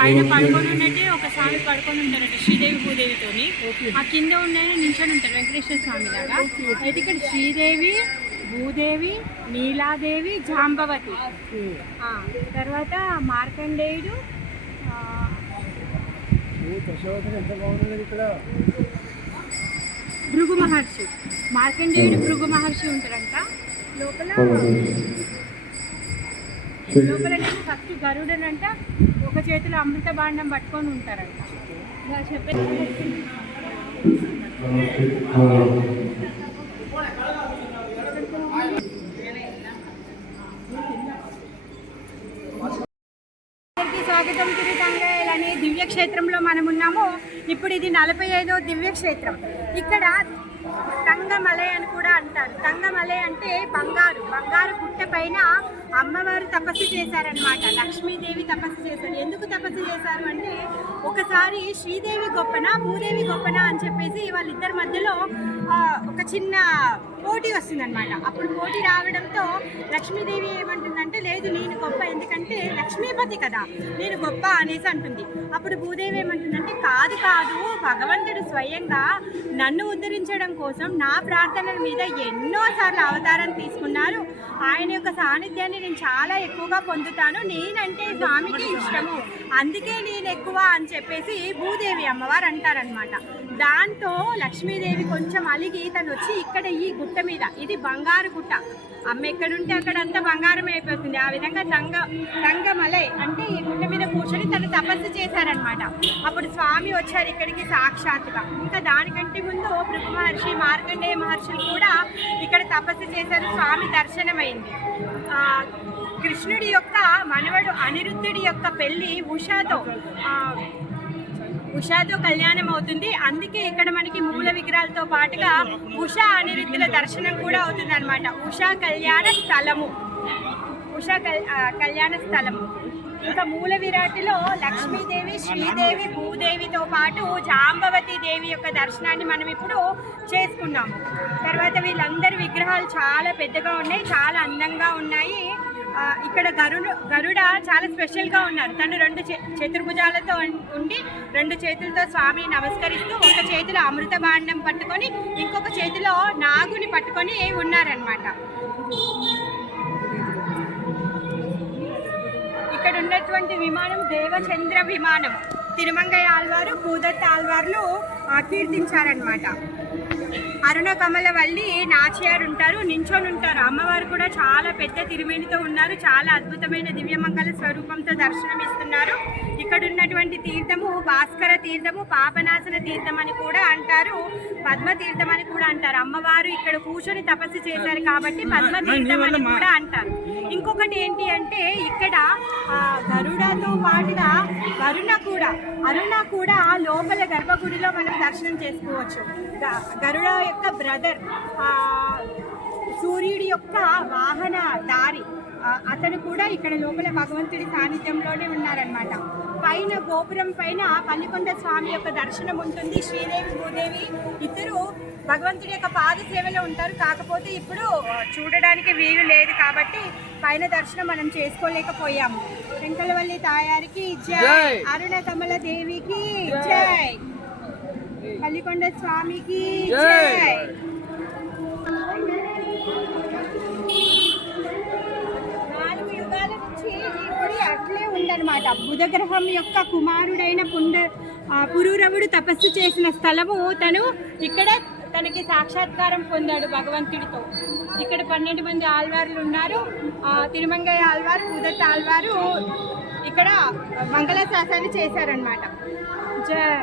పైన పడుకొని ఉన్నట్టే ఒక స్వామి పడుకొని ఉంటారంట శ్రీదేవి భూదేవితోని. ఆ కింద ఉన్నాయి నించొని ఉంటారు వెంకటేశ్వర స్వామి లాగా. అయితే ఇక్కడ శ్రీదేవి, భూదేవి, నీలాదేవి, జాంబవతి, తర్వాత మార్కండేయుడు, భృగు మహర్షి. మార్కండేయుడు భృగు మహర్షి ఉంటారంట. లోపల ఫస్ట్ గరుడనంట ఒక చేతిలో అమృత బాండం పట్టుకొని ఉంటారంట. స్వాగతం తిరుతంగల్ అనే దివ్యక్షేత్రంలో మనం ఉన్నాము. ఇప్పుడు ఇది 45వ దివ్యక్షేత్రం. ఇక్కడ తంగమలై అని కూడా అంటారు. తంగమలై అంటే బంగారు గుట్ట పైన అమ్మవారు తపస్సు చేశారనమాట. లక్ష్మీదేవి తపస్సు చేశారు. ఎందుకు తపస్సు చేశారు అంటే ఒకసారి శ్రీదేవి గొప్పనా భూదేవి గొప్పనా అని చెప్పేసి వాళ్ళిద్దరి మధ్యలో ఒక చిన్న పోటీ వస్తుందన్నమాట. అప్పుడు పోటీ రావడంతో లక్ష్మీదేవి ఏమంటుందంటే లేదు నేను గొప్ప, ఎందుకంటే లక్ష్మీపతి కదా నేను గొప్ప అనేసి అంటుంది. అప్పుడు భూదేవి ఏమంటుందంటే కాదు భగవంతుడు స్వయంగా నన్ను ఉద్ధరించడం కోసం నా ప్రార్థనల మీద ఎన్నోసార్లు అవతారం తీసుకున్నారు. ఆయన యొక్క సాన్నిధ్యాన్ని నేను చాలా ఎక్కువగా పొందుతాను, నేనంటే స్వామికి ఇష్టము, అందుకే నేను ఎక్కువ అని చెప్పేసి భూదేవి అమ్మవారు అంటారనమాట. దాంతో లక్ష్మీదేవి కొంచెం అలిగి తను వచ్చి ఇక్కడ ఈ గుట్ట మీద, ఇది బంగారు గుట్ట, అమ్మ ఎక్కడుంటే అక్కడంతా బంగారం అయిపోతుంది. ఆ విధంగా తంగమలై అంటే ఈ గుట్ట మీద కూర్చొని తను తపస్సు చేశారనమాట. అప్పుడు స్వామి వచ్చారు ఇక్కడికి సాక్షాత్తుగా. ఇంకా దానికంటే ముందు భృగు మహర్షి, మార్కండేయ మహర్షులు కూడా ఇక్కడ తపస్సు చేశారు. స్వామి దర్శనమైంది. కృష్ణుడి యొక్క మనవడు అనిరుద్ధుడి యొక్క పెళ్లి ఉషాతో కళ్యాణం అవుతుంది. అందుకే ఇక్కడ మనకి మూల విగ్రహాలతో పాటుగా ఉషా అనిరుద్ధుల దర్శనం కూడా అవుతుంది అనమాట. ఉషా కళ్యాణ స్థలము. ఇంకా మూల విరాటిలో లక్ష్మీదేవి, శ్రీదేవి, భూదేవితో పాటు జాంబవతి దేవి యొక్క దర్శనాన్ని మనం ఇప్పుడు చేసుకున్నాము. తర్వాత వీళ్ళందరి విగ్రహాలు చాలా పెద్దగా ఉన్నాయి, చాలా అందంగా ఉన్నాయి. ఇక్కడ గరుడ చాలా స్పెషల్గా ఉన్నారు. తను 2 చతుర్భుజాలతో ఉండి 2 చేతులతో స్వామిని నమస్కరిస్తూ ఒక చేతిలో అమృత భాండం పట్టుకొని ఇంకొక చేతిలో నాగుని పట్టుకొని ఉన్నారనమాట. ఇక్కడ ఉన్నటువంటి విమానం దేవచంద్ర విమానం. తిరుమంగయ్య ఆళ్వారు, భూదత్త ఆళ్వార్లు కీర్తించారనమాట. అరుణ కమలవల్లి నాచియారు ఉంటారు, నించొని ఉంటారు. అమ్మవారు కూడా చాలా పెద్ద తిరుమేనితో ఉన్నారు. చాలా అద్భుతమైన దివ్యమంగళ స్వరూపంతో దర్శనమిస్తున్నారు. ఇక్కడ ఉన్నటువంటి తీర్థము భాస్కర తీర్థము, పాపనాశన తీర్థం అని కూడా అంటారు, పద్మ తీర్థం అని కూడా అంటారు. అమ్మవారు ఇక్కడ కూర్చొని తపస్సు చేశారు కాబట్టి పద్మ తీర్థం అని కూడా అంటారు. ఇంకొకటి ఏంటి అంటే ఇక్కడ గరుడతో పాటుగా అరుణ కూడా లోపల గర్భగుడిలో మనం దర్శనం చేసుకోవచ్చు. గరుడ యొక్క బ్రదర్, సూర్యుడి యొక్క వాహన దారి, అతను కూడా ఇక్కడ లోపల భగవంతుడి సాన్నిధ్యంలోనే ఉన్నారనమాట. పైన గోపురం పైన పల్లికొండ స్వామి యొక్క దర్శనం ఉంటుంది. శ్రీదేవి, భూదేవి ఇద్దరు భగవంతుడి యొక్క పాద సేవలో ఉంటారు. కాకపోతే ఇప్పుడు చూడడానికి వీలు లేదు కాబట్టి పైన దర్శనం మనం చేసుకోలేకపోయాము. వెంకటవల్లి తాయారికి జై, అరుణ కమల దేవికి జై, పల్లికొండ స్వామికి జై. 4 యుగాల నుంచి ఈ గుడి అట్లే ఉందన్నమాట. బుధగ్రహం యొక్క కుమారుడైన పురూరవుడు తపస్సు చేసిన స్థలము. తను ఇక్కడ తనకి సాక్షాత్కారం పొందాడు భగవంతుడితో. ఇక్కడ 12 మంది ఆళ్వార్లు ఉన్నారు. తిరుమంగయ్య ఆళ్వారు, భూదత్త ఆళ్వారు ఇక్కడ మంగళశాసనాన్ని చేశారనమాట. జై.